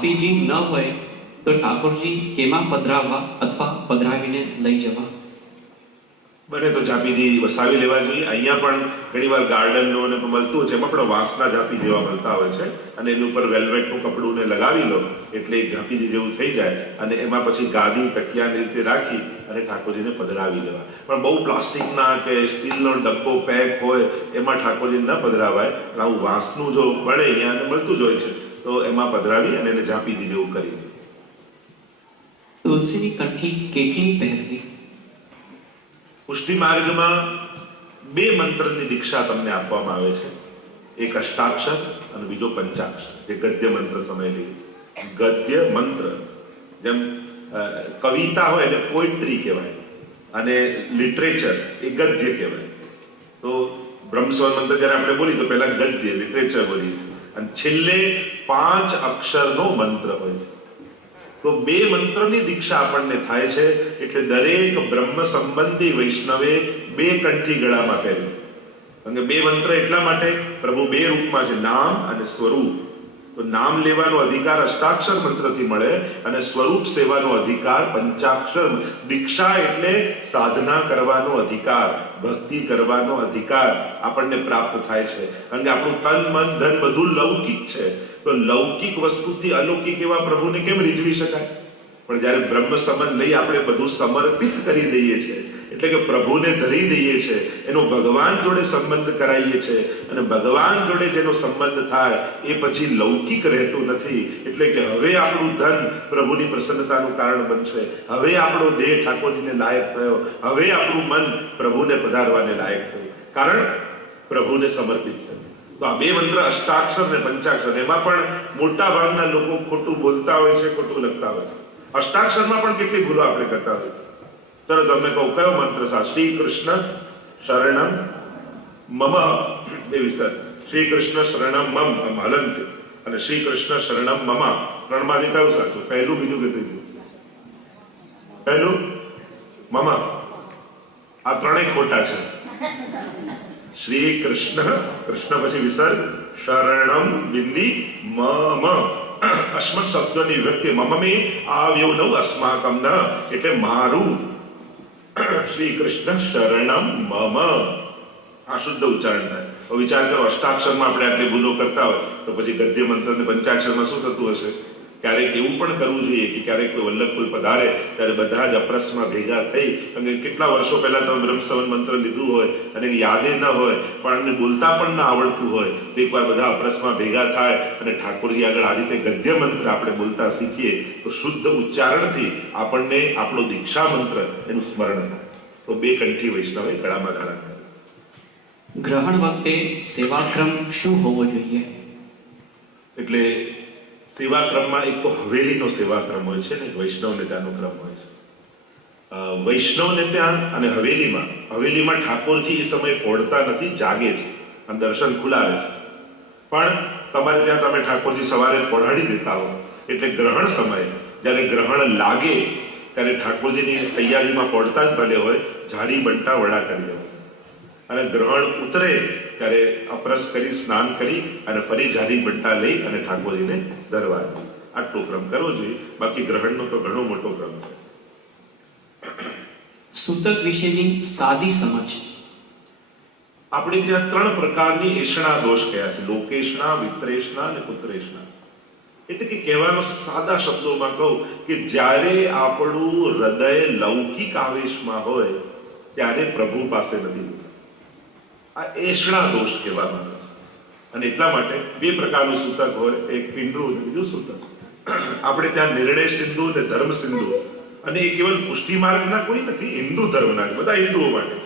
ઝાપીજી ન હોય તો ઠાકોરજી કેમાં પધરાવવા અથવા પધરાવીને લઈ જવા? બને તો ઝાપીજી વસાવી લેવા જોઈએ. અહીંયા પણ ઘણીવાર ગાર્ડનનો અને મળતું હોય છે, એમાં પણ વાંસના ઝાપી જેવા મળતા હોય છે અને એની ઉપર વેલ્વેટનું કપડું ને લગાવી લો એટલે એક ઝાપીજી જેવું થઈ જાય અને એમાં પછી ગાદી તકિયાની રીતે રાખી અને ઠાકોરજીને પધરાવી લેવા. પણ બહુ પ્લાસ્ટિકના કે સ્ટીલનો ડબ્બો પેક હોય એમાં ઠાકોરજીને ન પધરાવાય. આવું વાંસનું જો મળે અહીંયા મળતું જ હોય છે તો એમાં પધરાવી અને એને ઝાપીજી જેવું કરી દે. તુલસીની કંઠી કેટલી પહેરવી? પુષ્ટિ માર્ગમાં 2 મંત્રની દીક્ષા તમને આપવામાં આવે છે. એક અષ્ટાક્ષર અને બીજો પંચાક્ષર, જે ગદ્ય મંત્ર સમય ગદ્ય મંત્ર જેમ કવિતા હોય એટલે પોઇટ્રી કહેવાય અને લિટરેચર એ ગદ્ય કહેવાય. તો બ્રહ્મસ્વર મંત્ર જ્યારે આપણે બોલી તો પહેલા ગદ્ય લિટરેચર બોલી અને છેલ્લે 5 અક્ષરનો મંત્ર હોય છે. તો 2 મંત્રની દીક્ષા આપણને થાય છે એટલે દરેક બ્રહ્મ સંબંધી વૈષ્ણવે 2 કંઠી ગળામાં પહેરવી. કારણ કે 2 મંત્ર એટલા માટે પ્રભુ 2 રૂપમાં છે, નામ અને સ્વરૂપ. તો નામ લેવાનો અધિકાર અષ્ટાક્ષર મંત્રથી મળે અને સ્વરૂપ સેવાનો અધિકાર પંચાક્ષર. દીક્ષા એટલે સાધના કરવાનો અધિકાર, ભક્તિ કરવાનો અધિકાર આપણને પ્રાપ્ત થાય છે. કારણ કે આપણું તન મન ધન બધું લૌકિક છે. તો લૌકિક વસ્તુથી અલૌકિક એવા પ્રભુને કેમ રીઝવી શકાય? પણ જ્યારે બ્રહ્મ સંબંધ લઈ આપણે બધું સમર્પિત કરી દઈએ છીએ એટલે કે પ્રભુને ધરી દઈએ છીએ, એનો ભગવાન જોડે સંબંધ કરાવીએ છીએ અને ભગવાન જોડે જેનો સંબંધ થાય એ પછી લૌકિક રહેતું નથી. એટલે કે હવે આપણું ધન પ્રભુની પ્રસન્નતાનું કારણ બનશે, હવે આપણો દેહ ઠાકોરજીને લાયક થયો, હવે આપણું મન પ્રભુને પધારવાને લાયક થયું, કારણ પ્રભુને સમર્પિત થયું. તો આ 2 મંત્ર અષ્ટાક્ષર ને પંચાક્ષર, એમાં પણ મોટા ભાગના લોકો ખોટું બોલતા હોય છે, ખોટું લખતા હોય છે. અષ્ટાક્ષરમાં પણ કેટલી ભૂલો આપણે કરતા હોય. ચલો તમને કહું કયો મંત્ર છે? શ્રી કૃષ્ણ શરણમ મમ. બે વિસર્ગ. શ્રી કૃષ્ણ શરણમ મમ હલંત અને શ્રી કૃષ્ણ શરણમ મમ. 3 માંથી કયું સાચું? પહેલું, બીજું કે ત્રીજું? પહેલું મમ. આ 3 ખોટા છે. શ્રી કૃષ્ણ, કૃષ્ણ પછી વિસર્ગ, શરણમ બિંદી મમ. અસ્મત શબ્દની વ્યક્તિ મમ મે આવ્યો નવ અસ્માકમ ન એટલે મારું. શ્રી કૃષ્ણ શરણમ મમ આ શુદ્ધ ઉચ્ચારણ થાય. તો વિચાર કરો, અષ્ટાક્ષરમાં આપણે આટલી ભૂલો કરતા હોય તો પછી ગદ્ય મંત્ર અને પંચાક્ષરમાં શું થતું હશે? ક્યારેક એવું પણ કરવું જોઈએ કે ક્યારેક કોઈ વલ્લભકુલ પધારે ત્યારે બધા જ અપરસમાં ભેગા થઈ, અને કેટલા વર્ષો પહેલા તમે બ્રહ્મસવન મંત્ર લીધું હોય અને યાદે ન હોય પણ એમને બોલતા પણ ના આવડતું હોય તો એકવાર બધા અપરસમાં ભેગા થાય અને ઠાકોરજી આગળ આ રીતે ગદ્ય મંત્ર આપણે બોલતા શીખીએ તો શુદ્ધ ઉચ્ચારણથી આપણને આપણો દીક્ષા મંત્ર એનું સ્મરણ થાય. તો 2 કંઠી વૈષ્ણવે ગળામાં ધારણ કરે. ગ્રહણ વખતે સેવાક્રમ શું હોવો જોઈએ? એટલે સેવાક્રમમાં એક તો હવેલીનો સેવાક્રમ હોય છે ને એક વૈષ્ણવને ત્યાંનો ક્રમ હોય છે. વૈષ્ણવને ત્યાં અને હવેલીમાં ઠાકોરજી એ સમયે પહોંચતા નથી, જાગે છે અને દર્શન ખુલ્લા રહે છે. પણ તમારે ત્યાં તમે ઠાકોરજી સવારે પહોંચાડી દેતા હો એટલે ગ્રહણ સમયે જ્યારે ગ્રહણ લાગે ત્યારે ઠાકોરજીની તૈયારીમાં પહોંચતા જ ભલે હોય, ઝારી બંટા વડા કરી દેવા અને ગ્રહણ ઉતરે ત્યારે અપરસ કરી સ્નાન કરી અને ફરી ઝારી બંટા લઈ અને ઠાકોરજીને ધરવા. આટલો ક્રમ કરવો જોઈએ. બાકી ગ્રહણનો તો ઘણો મોટો ક્રમ છે. સૂતક વિશેની સાદી સમજ. આપણે ત્યાં 3 પ્રકારની એષણા દોષ કયા છે: લોકેશણા, વિત્રેષણા અને પુત્રેષણા. એટલે કે કહેવાનો સાદા શબ્દોમાં કહું કે જ્યારે આપણું હૃદય લૌકિક આવેશમાં હોય ત્યારે પ્રભુ પાસે નથી. આ એષણા દોષ કહેવામાં આવે છે. અને એટલા માટે 2 પ્રકારનું સૂતક હોય, એક પિંડુ અને બીજું સૂતક. આપણે ત્યાં નિર્ણય સિંધુ અને ધર્મ સિંધુ, અને એ કેવલ પુષ્ટિ માર્ગના કોઈ નથી, હિન્દુ ધર્મના, બધા હિન્દુઓ માટે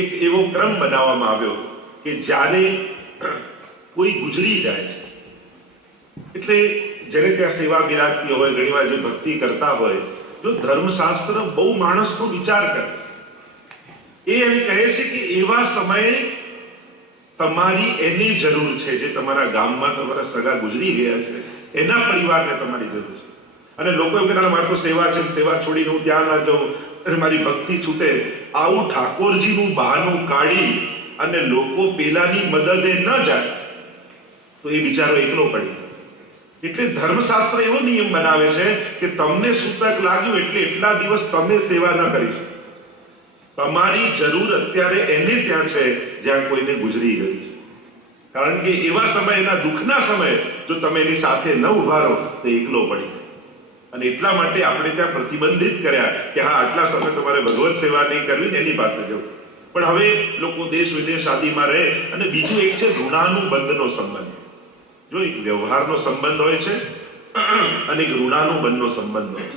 એક એવો ક્રમ બનાવવામાં આવ્યો કે જ્યારે કોઈ ગુજરી જાય છે એટલે જ્યારે ત્યાં સેવા બિરાજતી હોય, ઘણીવાર જે ભક્તિ કરતા હોય, જો ધર્મશાસ્ત્ર બહુ માણસનો વિચાર કરે, એ એમ કહે છે કે એવા સમયે તમારી એની જરૂર છે જે તમારા ગામમાં તમારા સગા ગુજરી ગયા છે, એના પરિવારને તમારી જરૂર છે. અને લોકો એમ કહેતા મારે તો સેવા છે, સેવા છોડીને હું ત્યાં ના જાઉં અને મારી ભક્તિ છૂટે. આવું ઠાકોરજીનું બહાનું કાઢી અને લોકો પેલાની મદદે ન જાય તો એ બિચારો એકલો પડી. એટલે ધર્મશાસ્ત્ર એવો નિયમ બનાવે છે કે તમને સૂતક લાગ્યું એટલે એટલા દિવસ તમે સેવા ન કરી શકો. તમારી જરૂર અત્યારે એને ત્યાં છે જ્યાં કોઈને ગુજરી ગયું છે. કારણ કે એવા સમયના દુઃખના સમયે જો તમે એની સાથે ન ઉભા રહો તો એકલો પડી જાય. અને એટલા માટે આપણે ત્યાં પ્રતિબંધિત કર્યા કે હા આટલા સમય તમારે ભગવત સેવા નહીં કરવી ને એની પાસે જવું. પણ હવે લોકો દેશ વિદેશ આદિમાં રહે. અને બીજું એક છે ઋણાનુબંધનો સંબંધ. જો એક વ્યવહારનો સંબંધ હોય છે અને એક ઋણાનુબંધનો સંબંધ હોય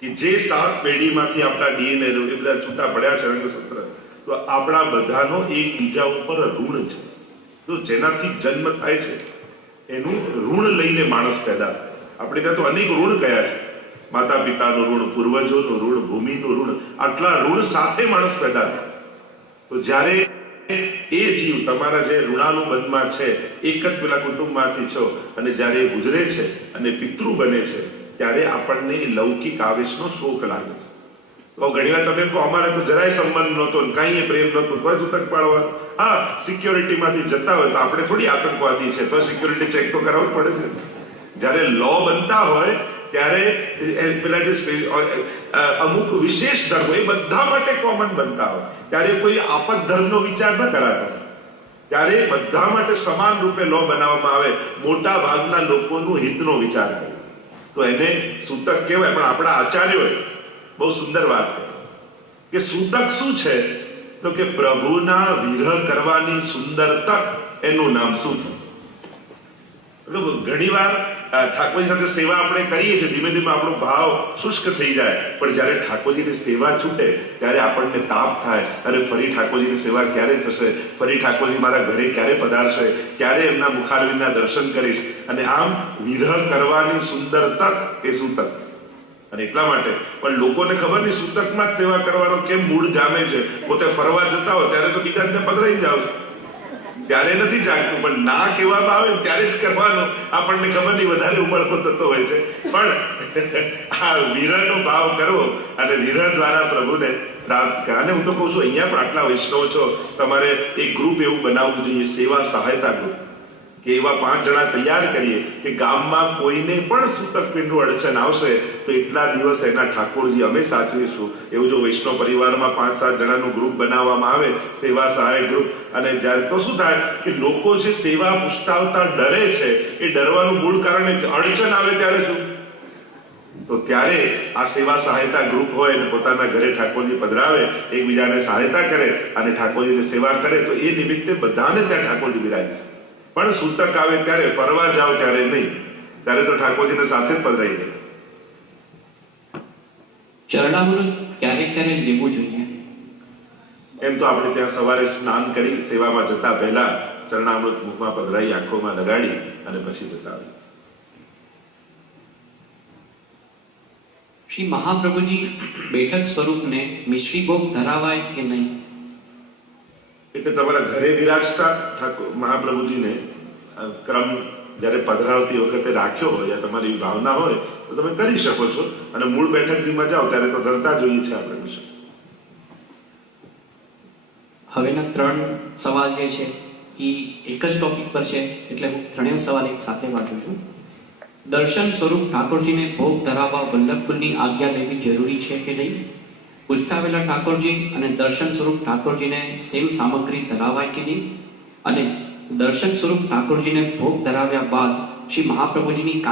છે કે જે 7 પેઢીમાંથી આપણા ડીએનએ એ બધા છૂટા પડ્યા છે રંગસૂત્ર, તો આપણા બધાનો એકબીજા ઉપર ઋણ છે. તો જેનાથી જન્મ થાય છે એનું ઋણ લઈને માણસ પેદા થાય. આપણે ત્યાં તો અનેક ઋણ કયા છે. માતા પિતાનું ઋણ, પૂર્વજોનું ઋણ, ભૂમિનું ઋણ, આટલા ઋણ સાથે માણસ પેદા થાય. તો જ્યારે એ જીવ તમારા જે ઋણાનુબંધમાં છે, એક જ પેલા કુટુંબમાંથી છો, અને જ્યારે એ ગુજરે છે અને પિતૃ બને છે ત્યારે આપણને એ લૌકિક આવેશનો શોક લાગે છે. તો ઘણીવાર તમે કહો અમારે તો જરાય સંબંધ નહોતો, કાંઈ પ્રેમ નહોતું, તો સૂતક પાડવા. હા, સિક્યોરિટીમાંથી જતા હોય તો આપણે થોડી આતંકવાદી છે, તો સિક્યોરિટી ચેક તો કરાવવું પડે છે. જ્યારે લો બનતા હોય ત્યારે પેલા જે અમુક વિશેષ ધર્મ એ બધા માટે કોમન બનતા હોય ત્યારે કોઈ આપત ધર્મનો વિચાર ન કરાતો. ત્યારે બધા માટે સમાન રૂપે લો બનાવવામાં આવે, મોટા ભાગના લોકોનું હિતનો વિચાર કરે, તો એને સૂતક કહેવાય. પણ આપણા આચાર્યોએ બહુ સુંદર વાત કે સૂતક શું છે, તો કે પ્રભુના વિરહ કરવાની સુંદર તક, એનું નામ સૂતક. ઘણી વાર ઠાકોરજી સાથે સેવા આપણે કરીએ છીએ, ધીમે ધીમે આપણો ભાવ શુષ્ક થઈ જાય, પણ જ્યારે ઠાકોરજીની સેવા છૂટે ત્યારે આપણને તાપ થાય, અરે ફરી ઠાકોરજીની સેવા ક્યારે થશે, ફરી ઠાકોરજી મારા ઘરે ક્યારે પધારશે, ક્યારે એમના મુખારવિંદના દર્શન કરીશ. અને આમ વિરહ કરવાની સુંદર તક એ સૂતક છે. અને એટલા માટે પણ લોકોને ખબર નહીં સૂતકમાં જ સેવા કરવાનો કેમ મૂળ જામે છે. પોતે ફરવા જતા હોય ત્યારે તો બીજાને પધરાઈ જાવ છો, ત્યારે નથી જાગતું, પણ ના કહેવામાં આવે ત્યારે જ કરવાનો. આપણને ખબર નહીં વધારે ઉમળકો થતો હોય છે, પણ આ વિરહનો ભાવ કરવો અને વિરહ દ્વારા પ્રભુને પ્રાપ્ત કરે. અને હું તો કહું છું અહીંયા પણ આટલા વૈષ્ણવ છો, તમારે એક ગ્રુપ એવું બનાવવું જોઈએ, સેવા સહાયતા ગ્રુપ, કે એવા 5 જણા તૈયાર કરીએ કે ગામમાં કોઈને પણ સૂતક પિંડનું અડચણ આવશે તો એટલા દિવસ એના ઠાકોરજી અમે સાચવીશું. એવું જો વૈષ્ણવ પરિવારમાં 5-7 જણાનું ગ્રુપ બનાવવામાં આવે, સેવા સહાય ગ્રુપ, અને જ્યારે તો શું થાય કે લોકો જે સેવા પુષ્ટાવતા ડરે છે, એ ડરવાનું મૂળ કારણ કે અડચણ આવે ત્યારે શું, તો ત્યારે આ સેવા સહાયતા ગ્રુપ હોય અને પોતાના ઘરે ઠાકોરજી પધરાવે, એકબીજાને સહાયતા કરે અને ઠાકોરજીની સેવા કરે, તો એ નિમિત્તે બધાને ત્યાં ઠાકોરજી બિરાજે. પણ સૂતક આવે ત્યારે, ફરવા જાવ ત્યારે નહીં, ત્યારે તો ઠાકોરજીને સાથે જ પધરાઈ જાય. ચરણામૃત ક્યારે ક્યારે લેવું જોઈએ? એમ તો આપણે ત્યાં સવારે સ્નાન કરી સેવામાં જતા પહેલા ચરણામૃત મુખમાં પધરાઈ, આંખોમાં લગાડી અને પછી જતા આવે. શ્રી મહાપ્રભુજી બેઠક સ્વરૂપને મિશ્રી ભોગ ધરાવાય કે નહીં? એટલે તમારા ઘરે વિરાજતા ઠાકોર મહાપ્રભુજીને ક્રમ જ્યારે પધરાવતી વખતે રાખ્યો હોય, યા તમારી ભાવના હોય તો તમે કરી શકો છો. અને મૂળ બેઠકમાં જાઓ ત્યારે તો ધરતા જોઈએ છે આપણે વિશે. હવેના 3 સવાલ જે છે એ એક જ ટોપિક પર છે, એટલે હું ત્રણેય સવાલ એક સાથે વાંચું છું. દર્શન સ્વરૂપ ઠાકોરજીને ભોગ ધરાવવા વલ્લભકુલની આજ્ઞા લેવી જરૂરી છે કે નહીં? પૂછતાવેલા ઠાકોરજી અને દર્શન સ્વરૂપ ઠાકોરજીને સેવ સામગ્રી ધરાવાય કે નહીં? અને દર્શન સ્વરૂપ ઠાકોરજીને ભોગ ધરાવ્યા બાદ શ્રી મહાપ્રભુજીની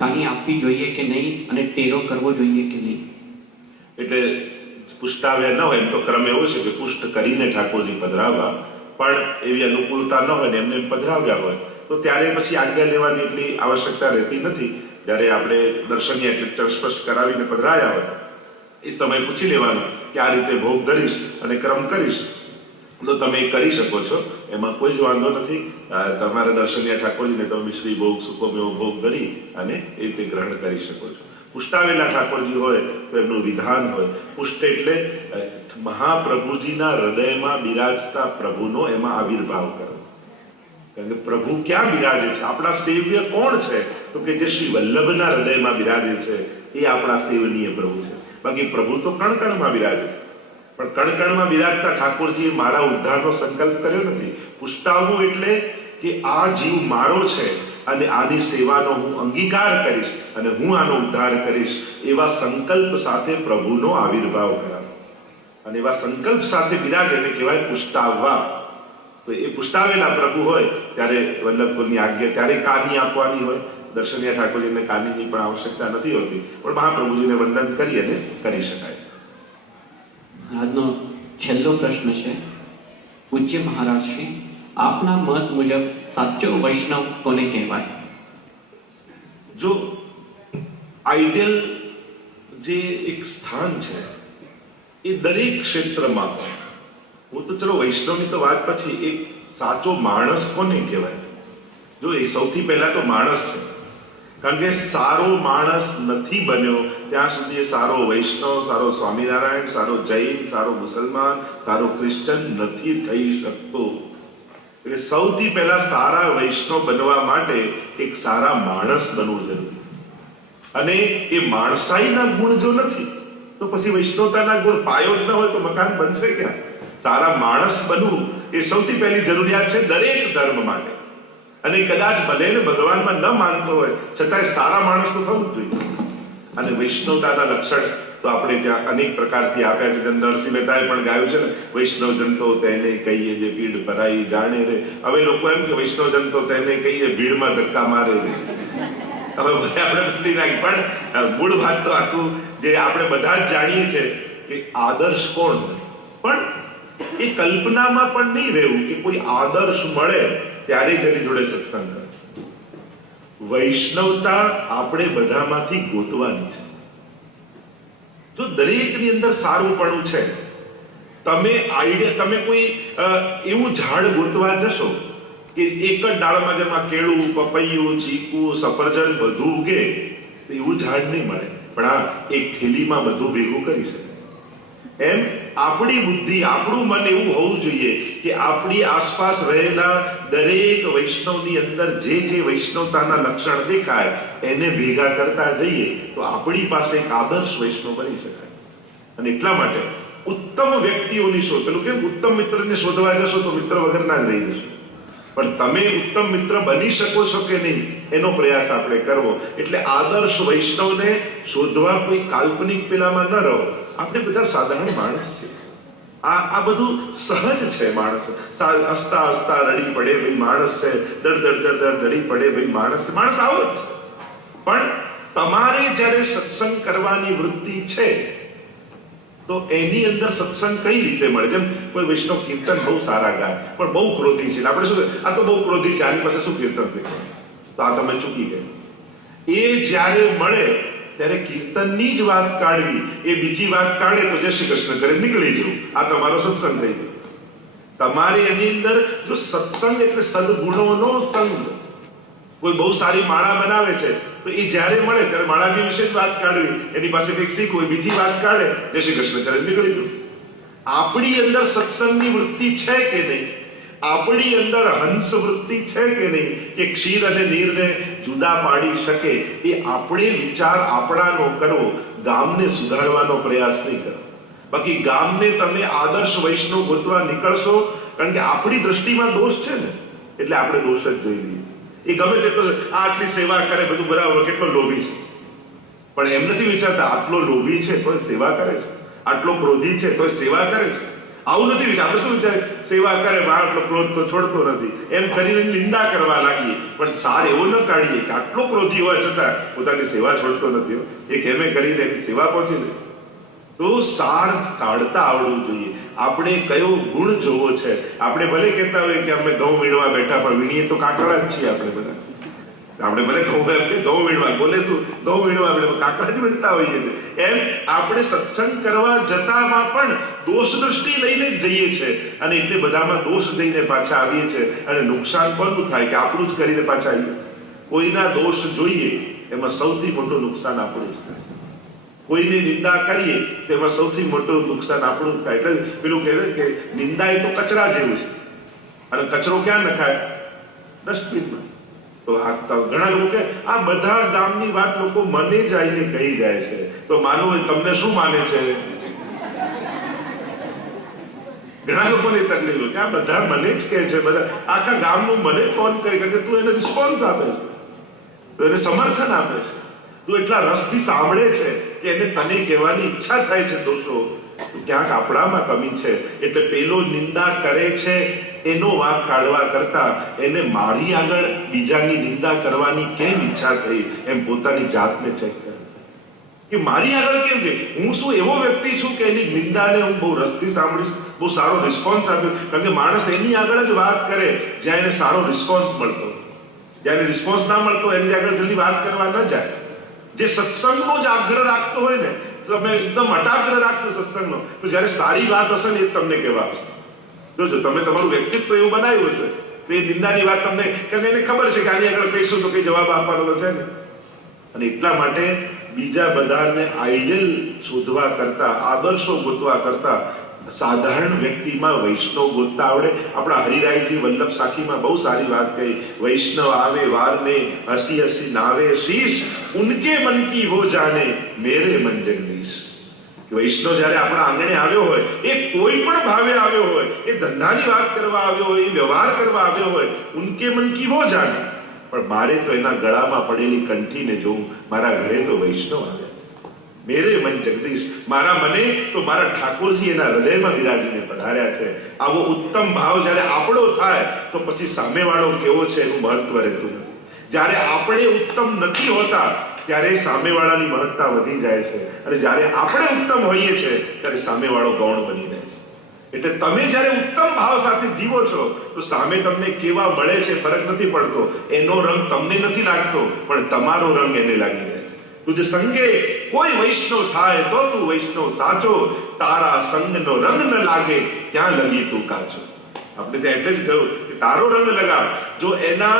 કાની આપવી જોઈએ કે નહીં? અને ટેરો કરવો જોઈએ કે નહીં? એટલે પુષ્ટાવ્યા ન હોય એમ તો ક્રમ એવો છે કે પુષ્ટ કરીને ઠાકોરજી પધરાવવા, પણ એવી અનુકૂળતા ન હોય ને એમને પધરાવ્યા હોય તો ત્યારે પછી આજ્ઞા લેવાની એટલી આવશ્યકતા રહેતી નથી. જ્યારે આપણે દર્શનીય એટલે સ્પષ્ટ કરાવીને પધરાયા હોય એ સમય પૂછી લેવાનું કે આ રીતે ભોગ ધરીશ અને ક્રમ કરીશ, તો તમે કરી શકો છો, એમાં કોઈ જ વાંધો નથી. તમારા દર્શનીય ઠાકોરજીને તમે મિશ્રી ભોગ, સૂકો મેવો ભોગ ધરી અને એ રીતે ગ્રહણ કરી શકો છો. પુષ્ટાવેલા ઠાકોરજી હોય તો એમનું વિધાન હોય. પુષ્ટ એટલે મહાપ્રભુજીના હૃદયમાં બિરાજતા પ્રભુનો એમાં આવિર્ભાવ કરો. કારણ કે પ્રભુ ક્યાં બિરાજે છે? આપણા સેવ્ય કોણ છે? તો કે જે શ્રી વલ્લભના હૃદયમાં બિરાજે છે એ આપણા સેવનીય પ્રભુ છે. બાકી પ્રભુ તો કણકણમાં બિરાજે છે, પણ કણકણમાં બિરાજતા ઠાકોરજીએ મારા ઉદ્ધારનો સંકલ્પ કર્યો નથી. પુષ્ટાવવું એટલે કે આ જીવ મારો છે અને આની સેવાનો હું અંગીકાર કરીશ અને હું આનો ઉદ્ધાર કરીશ, એવા સંકલ્પ સાથે પ્રભુનો આવિર્ભાવ કરાવો. અને એવા સંકલ્પ સાથે બિરાગે એને કહેવાય પુષ્ટાવવા. તો એ પુષ્ટાવેલા પ્રભુ હોય ત્યારે વલ્લભકુળની આજ્ઞા ત્યારે કાની આપવાની હોય. દર્શનીય ઠાકોરજીને કાનીની પણ આવશ્યકતા નથી હોતી, પણ મહાપ્રભુજીને વંદન કરી અને કરી શકાય. આજનો છેલ્લો પ્રશ્ન છે. પૂજ્ય મહારાજ શ્રી, આપના મત મુજબ સાચો વૈષ્ણવ કોને કહેવાય? જો આઈડિયલ જે એક સ્થાન છે એ દરેક ક્ષેત્રમાં હોય. હું તો ચલો વૈષ્ણવની તો વાત પછી, એક સાચો માણસ કોને કહેવાય? જો એ સૌથી પહેલા તો માણસ છે, કારણ કે સારો માણસ નથી બન્યો ત્યાં સુધી એ સારો વૈષ્ણવ, સારો સ્વામિનારાયણ, સારો જૈન, સારો મુસલમાન, સારો ક્રિશ્ચન નથી થઈ શકતો. એટલે સૌથી પહેલા સારા વૈષ્ણવ બનવા માટે એક સારા માણસ બનવું જરૂરી. અને એ માણસાઈના ગુણ જો નથી તો પછી વૈષ્ણવતાના ગુણ પાયો જ ન હોય તો મકાન બનશે ક્યાં? સારા માણસ બનવું એ સૌથી પહેલી જરૂરિયાત છે દરેક ધર્મ માટે. અને કદાચ ભલે ને ભગવાનમાં ન માનતો હોય છતાંય સારા માણસ તો થવું જ જોઈએ. અને વૈષ્ણવતાના લક્ષણ તો આપણે ત્યાં અનેક પ્રકારથી આપ્યા છે. જેમ નરસિંહ મહેતાએ પણ ગાયું છે ને, વૈષ્ણવ જનતો તેને કહીએ જે ભીડ ભરાઈ જાણે રે. હવે લોકો એમ કે વૈષ્ણવ જનતો તેને કહીએ ભીડમાં ધક્કા મારે રે. હવે ભલે આપણે બદલી નાખી, પણ મૂળ વાત તો આખું જે આપણે બધા જ જાણીએ છીએ કે આદર્શ કોણ હોય. પણ એ કલ્પનામાં પણ નહીં રહેવું કે કોઈ આદર્શ મળે ત્યારે જ એની જોડે સત્સંગ કરે. વૈષ્ણવતા આપણે બધામાંથી ગોતવાની છે. જો દરેકની અંદર સારુંપણું છે. તમે કોઈ એવું ઝાડ ગોતવા જશો કે એક જ ડાળમાં જેમાં કેળું, પપૈયું, ચીકુ, સફરજન બધું ઉગે, એવું ઝાડ નહીં મળે. પણ આ એક થેલીમાં બધું ભેગું કરી શકે. એમ આપણી બુદ્ધિ, આપણું મન એવું હોવું જોઈએ કે આપણી આસપાસ રહેલા દરેક વૈષ્ણવની અંદર જે જે વૈષ્ણવતાના લક્ષણ દેખાય એને ભેગા કરતા જઈએ તો આપણી પાસે એક આદર્શ વૈષ્ણવ બની શકાય. અને એટલા માટે ઉત્તમ વ્યક્તિઓની શોધ, પેલું કેમ ઉત્તમ મિત્રને શોધવા જશો તો મિત્ર વગરના જ રહી જશો. પણ તમે ઉત્તમ મિત્ર બની શકો છો કે નહીં એનો પ્રયાસ આપણે કરવો. એટલે આદર્શ વૈષ્ણવને શોધવા કોઈ કાલ્પનિક પેલામાં ન રહો. આપણે બધા સાધારણ માણસ છે. આ બધું સહજ છે. માણસ હસતા હસતા રડી પડે ભાઈ માણસ છે, દડ રડી પડે ભાઈ માણસ છે. માણસ આવો જ છે. પણ તમારે જ્યારે સત્સંગ કરવાની વૃત્તિ છે તો એની અંદર સત્સંગ કઈ રીતે મળે? જેમ કોઈ વૈષ્ણવ કીર્તન બહુ સારા ગાય પણ બહુ ક્રોધી છે, આપણે શું આ તો બહુ ક્રોધી છે, આની પાસે શું કીર્તન શીખવા? તો આ તમે ચૂકી ગયા. એ જ્યારે મળે ત્યારે કીર્તનની જ વાત કાઢવી, એ બીજી વાત કાઢે તો જય શ્રી કૃષ્ણ કરે નીકળી જવું. આ તમારો સત્સંગ થઈ ગયો. તમારે એની અંદર જો સત્સંગ એટલે સદગુણોનો સંગ. કોઈ બહુ સારી માળા બનાવે છે તો એ જ્યારે મળે ત્યારે માળાજી વિશે જ વાત કાઢવી, એની પાસે કંઈક શીખવું, બીજી વાત કાઢે જય શ્રી કૃષ્ણ કરે નીકળી જવું. આપણી અંદર સત્સંગની વૃત્તિ છે કે નહીં? આપણી અંદર હંસ વૃત્તિ છે કે નહીં કે ક્ષીર અને નીરને જુદા પાડી શકે? એ આપણે વિચાર આપણાનો કરવો, ગામને સુધારવાનો પ્રયાસ નહીં કરો. બાકી ગામને તમે આદર્શ વૈષ્ણવ ગોતવા નીકળશો, કારણ કે આપણી દ્રષ્ટિમાં દોષ છે ને, એટલે આપણે દોષ જ જોઈ લઈએ. એ ગમે તેટલો આટલી સેવા કરે બધું બરાબર, કેટલો લોભી છે, પણ એમ નથી વિચારતા આટલો લોભી છે તો સેવા કરે છે, આટલો ક્રોધી છે તો સેવા કરે છે. આવું નથી વિચાર. આપણે શું વિચારે સેવા કરે આટલો ક્રોધ તો છોડતો નથી એમ કરીને નિંદા કરવા લાગીએ. પણ સાર એવો ન કાઢીએ કે આટલો ક્રોધી હોવા છતાં પોતાની સેવા છોડતો નથી, એ કેમે કરીને એની સેવા પહોંચી ને. તો સાર કાઢતા આવડવું જોઈએ. આપણે કયો ગુણ જોવો છે. આપણે ભલે કહેતા હોય કે અમે ઘઉં વીણવા બેઠા, પણ વીણીએ તો કાકડા જ છીએ આપણે બધા. આપણે ભલે ઘઉં એમ કે ઘઉં વીણવા બોલે શું ઘઉં વીણવા આપણે કાકડા જ વીણતા હોઈએ છીએ. એમ આપણે સત્સંગ કરવા જતામાં પણ દોષ દ્રષ્ટિ લઈને જ જઈએ છીએ, અને એટલે બધામાં દોષ લઈને પાછા આવીએ છીએ. અને નુકસાન કોનું થાય કે આપણું જ કરીને પાછા આવીએ. કોઈના દોષ જોઈએ એમાં સૌથી મોટું નુકસાન આપણું જ થાય. કોઈની નિંદા કરીએ તેમાં સૌથી મોટું નુકસાન આપણું થાય. એટલે પેલું કહે કે નિંદા એ તો કચરા જેવું છે, અને કચરો ક્યાં નખાય? ડસ્ટબિનમાં. તો ઘણા લોકો કે આ બધા ગામની વાત લોકો મને જ આવીને કહી જાય છે, તો માનો તમને શું માને છે? ઘણા લોકોને તકલીફ કે આ બધા મને જ કહે છે, બધા આખા ગામનું મને ફોન કરી, કારણ કે તું એને રિસ્પોન્સ આપે છે. તો એને સમર્થન આપે છે, તું એટલા રસથી સાંભળે છે કે એને તને કહેવાની ઈચ્છા થાય છે દોષો, તો ક્યાંક આપણામાં કમી છે. એટલે પેલો નિંદા કરે છે એનો વાંક કાઢવા કરતા એને મારી આગળ બીજાની નિંદા કરવાની કેમ ઈચ્છા થઈ એમ પોતાની જાતને ચેક કરે કે મારી આગળ કેમ કે હું શું એવો વ્યક્તિ છું કે એની નિંદાને હું બહુ રસથી સાંભળીશ, બહુ સારો રિસ્પોન્સ આપ્યો. કારણ કે માણસ એની આગળ જ વાત કરે જ્યાં એને સારો રિસ્પોન્સ મળતો. જ્યારે રિસ્પોન્સ ના મળતો એની આગળ જલ્દી વાત કરવા ન જાય. જે સત્સંગનો જ આગ્રહ રાખતો હોય ને, તમે એકદમ અટાગ્રહ રાખશો સત્સંગનો, તો જ્યારે સારી વાત હશે ને એ તમને કહેવા આવશે. જોજો, તમે તમારું વ્યક્તિત્વ એવું બનાવ્યું છે તો એ નિંદાની વાત તમને, કારણ એને ખબર છે કે આની આગળ કહીશું તો કઈ જવાબ આપવાનો તો છે ને. અને એટલા માટે બીજા બધાને આઈડિયલ શોધવા કરતા, આદર્શો ગોતવા કરતા સાધારણ વ્યક્તિમાં વૈષ્ણવ ગોતતા આવડે. આપણા હરિરાયજી વલ્લભ સાખીમાં બહુ સારી વાત કહી, વૈષ્ણવ આવે વારને હસી હસી નાવે શીશ, ઉનકે મન કી વો જાને મેરે મન જગદીશ. વૈષ્ણવ જ્યારે આપણા આંગણે આવ્યો હોય, એ કોઈ પણ ભાવે આવ્યો હોય, એ ધંધાની વાત કરવા આવ્યો હોય, એ વ્યવહાર કરવા આવ્યો હોય, ઉનકે મન કી વો જાને, પણ મારે તો એના ગળામાં પડેલી કંઠીને જોઉં, મારા ઘરે તો વૈષ્ણવ આવ્યા, મેરે મન જગદીશ, મારા મને તો મારા ઠાકોરજી એના હૃદયમાં વિરાજીને પધાર્યા છે. આવો ઉત્તમ ભાવ જ્યારે આપણો થાય તો પછી સામેવાળો કેવો છે એનું મહત્વ રહેતું નથી. જ્યારે આપણે ઉત્તમ નથી હોતા ત્યારે સામેવાળાની મહત્તા વધી જાય છે, અને જ્યારે આપણે ઉત્તમ હોઈએ છીએ ત્યારે સામેવાળો ગૌણ બની જાય છે. એટલે તમે જ્યારે ઉત્તમ ભાવ સાથે જીવો છો તો સામે તમને કેવા મળે છે ફરક નથી પડતો. એનો રંગ તમને નથી લાગતો, પણ તમારો રંગ એને લાગી જાય છે. તુજ સંગે કોઈ વૈષ્ણવ થાય તો તું વૈષ્ણવ સાચો, તારા સંગનો રંગ ન લાગે ત્યાં લગી તું કાચો. આપણે ત્યાં એટલે જ કહ્યું કે તારો રંગ લગાડ. જો એના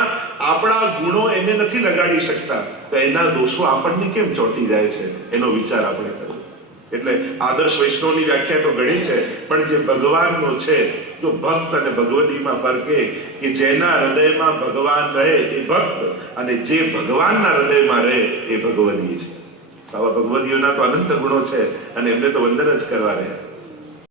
આપણા ગુણો એને નથી લગાડી શકતા તો એના દોષો આપણને કેમ ચોંટી જાય છે એનો વિચાર આપણે કરવો. એટલે આદર્શ વૈષ્ણવની વ્યાખ્યા તો ઘણી છે, પણ જે ભગવાનનો છે, જો ભક્ત અને ભગવતીમાં ફરક એ કે જેના હૃદયમાં ભગવાન રહે એ ભક્ત, અને જે ભગવાનના હૃદયમાં રહે એ ભગવતી છે. આવા ભગવતીઓના તો અનંત ગુણો છે અને એમને તો વંદન જ કરવા રહ્યા.